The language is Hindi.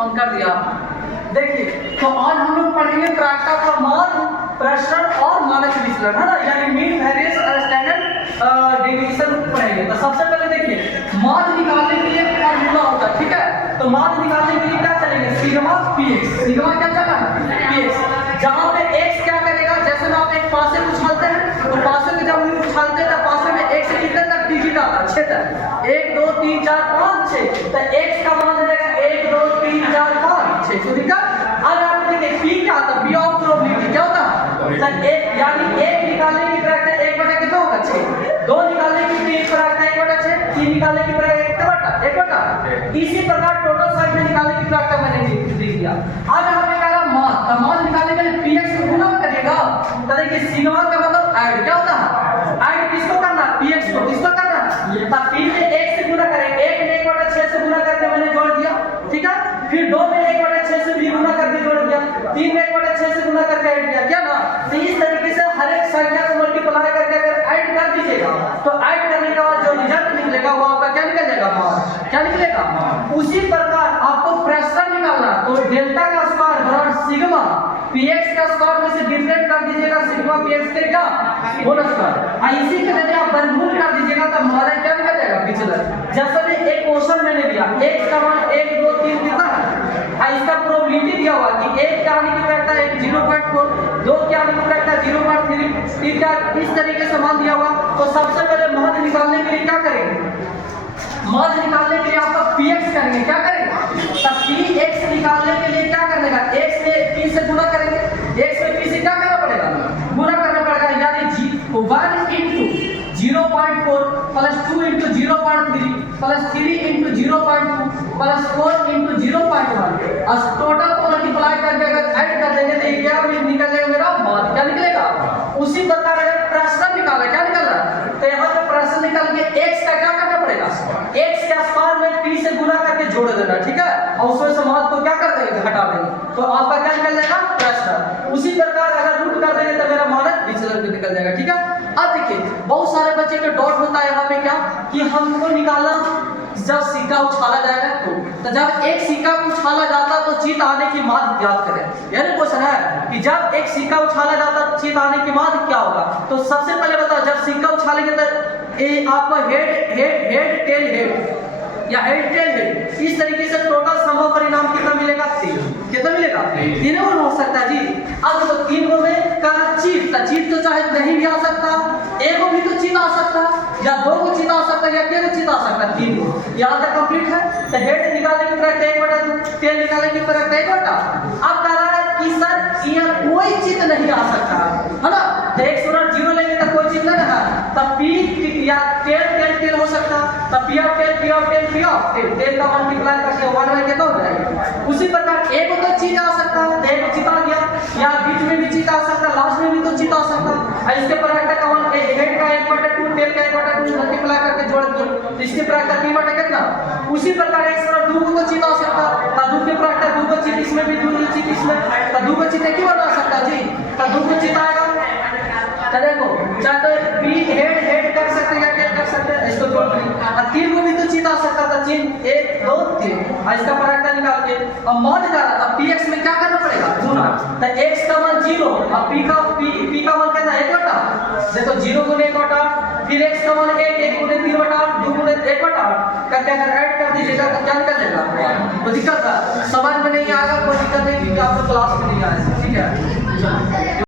हम कर दिया। देखिए तो आज हम लोग पढ़ेंगे प्रायिकता का मान, प्रसरण और मानक विचलन, है ना, यानी मीन वेरिएंस और स्टैंडर्ड डेविएशन पढ़ेंगे। तो सबसे पहले देखिए मान निकालने के लिए फॉर्मूला होता है, ठीक है। तो मान निकालने के लिए क्या चलेंगे, सिग्मा px, सिग्मा क्या चला px, जहां पे x क्या करेगा, जैसे ना आप एक पासे उछालते हैं तो पासे में जब हम उछालते हैं तो पासे में एक से कितने तक डिजिट आता है, 6 तक, 1 2 3 4 5 6, तो x का मान रहेगा 1 2 3 4 5 6, तो ठीक है। अब आप देखिए p क्या आता है, p ऑफ प्रोबेबिलिटी क्या होता है, तो एक यानी 1 निकालने की प्रक्रिया 1 बटा कितना होगा 6, 2 निकालने की प्रक्रिया 1 बटा 6, 3 निकालने की प्रक्रिया 1 बटा, इसी प्रकार टोटल साइड में निकालने की प्रक्रिया मैंने लिख दिया। अब यहाँ पे कह रहा मान, मान निकालने के लिए px को गुना करेगा, तो देखिए सिग्मा का मतलब ऐड क्या होता है, ऐड किसको करना है, px को, किसको करना है, तो p में 1 से गुना करेंगे, 1 में 1 बटा 6 से गुना करके मैंने जोड़ दिया, ठीक है। फिर 2 में 1 बटा 6 से भी गुना करके जोड़ दिया, 3 में 1 बटा 6 से गुना करके ऐड किया, क्या ना। तो इस तरीके से हर एक संख्या को मल्टीप्लाई करके अगर ऐड कर दीजिएगा तो ऐड करने के बाद जो रिजल्ट निकलेगा वो आपका क्या निकल जाएगा, मान, क्या निकलेगा। उसी प्रकार आपको प्रसरण निकालना, तो डेल्टा का स्क्वायर बराबर सिग्मा px का स्क्वायर में से डिफरेंट कर दीजिएगा, सिग्मा px के क्या होल स्क्वायर, इसी के यदि आप वर्गमूल कर दीजिएगा तो हमारा क्या निकल जाएगा विचलन। जैसे भी एक क्वेश्चन मैंने दिया, x का मान 1 2 3 कितना है, इसका प्रोबेबिलिटी दिया हुआ कि 1 के आने की प्रक्रिया 0.4, 2 के आने की प्रक्रिया 0.3, ठीक है, इस तरीके से मान दिया हुआ। तो सबसे पहले मान निकालने के लिए क्या करेंगे, मान निकालने के लिए आपका px करेंगे, क्या करेंगे, तब px निकालने के लिए क्या करने का, x में p से गुना करेंगे, x में p से क्या करना पड़ेगा, गुना करना पड़ेगा, यानी 1 into 0.4 plus 2 into 0.3 plus 3 into 0.2 plus 4 into 0.1, और टोटल को मल्टीप्लाई करके अगर ऐड कर देंगे तो ये क्या निकल जाएगा मेरा मान, क्या निकलेगा। उसी प्रकार अगर प्रश्न निकाला, क्या निकल रहा है, तो यहाँ पे प्रश्न निकाल के x का क्या करना पड़ेगा, x के स्क्वायर में p से गुना करके जोड़ देना, ठीक है, और उसमें से मान को क्या कर देंगे, घटा देंगे, तो आपका क्या निकल जाएगा प्रश्न। उसी प्रकार अगर रूट कर देंगे तो मेरा मानक विचलन भी निकल जाएगा, ठीक है। अब देखिए बहुत सारे बच्चे का डॉट होता है यहाँ पे क्या कि हमको निकालना जब सिक्का उछाला जाएगा तो जब एक सिक्का उछाला जाता तो जीत आने की माद याद करें, यानी क्वेश्चन है कि जब एक सिक्का उछाला जाता तो जीत आने की माद क्या होगा। तो सबसे पहले बताओ जब सिक्का उछालेंगे तो आपका हेड टेल हेड या हेड टेल हेड, इस तरीके से टोटल संभव परिणाम कितना मिलेगा, 3, कितना मिलेगा, 3 हो सकता है जी। अब तो 3 में का चीत तो चाहे नहीं भी आ सकता, 1 भी तो चीत आ सकता, या 2 को चीत आ सकता, या 3 चीत आ सकता, 3 को, यहाँ तक कंप्लीट है। तो हेड निकालने की प्रक्रिया 1 बटा, टेल निकालने की प्रक्रिया 1 बटा। अब कह रहा है कि सर यहाँ कोई चीत नहीं आ सकता, है ना, तो 0 लेंगे तो कोई चीत नहीं है, तब p या टेल हो सकता, तब p ऑफ टेल का मल्टीप्लाई करके 1 बाई कितना हो जाएगा। उसी प्रकार एक तो चीज आ सकता है, एक चीज आ गया, या बीच में भी चीज आ सकता, लास्ट में भी तो चीज आ सकता, इसके प्रक्रिया का मान हेड का 1/2 टेल का 1/2 मल्टीप्लाई करके जोड़ दो तो इसके प्रक्रिया 3 बटा कितना। उसी प्रकार एक तरफ 2 को चीज आ सकता, तो 2 के प्रक्रिया 2 को चीज इसमें भी 2 चीज इसमें, तो 2 को चीज एक ही बना सकता जी, तो 2 को चीज आएगा। तो देखो चाहे तो p हेड कर सकते हैं या टेल कर सकते हैं, इसको जोड़ देंगे, और 3 को भी तो चीज आ सकता था, चीज 1 2 3, और इसका प्रक्रिया निकाल के अब मान निकाला, अब px में क्या करना पड़ेगा, गुना, तो x का मान 0 और p का मान कितना 1 बटा, देखो 0 गुने 1 बटा, फिर x का मान 1 गुने 3 बटा, 2 गुने 1 बटा करके अगर ऐड कर दीजिएगा तो क्या निकल जाएगा। तो दिक्कत है, समझ में नहीं आएगा कोई दिक्कत नहीं, क्योंकि आपको क्लास में नहीं आया, ठीक है।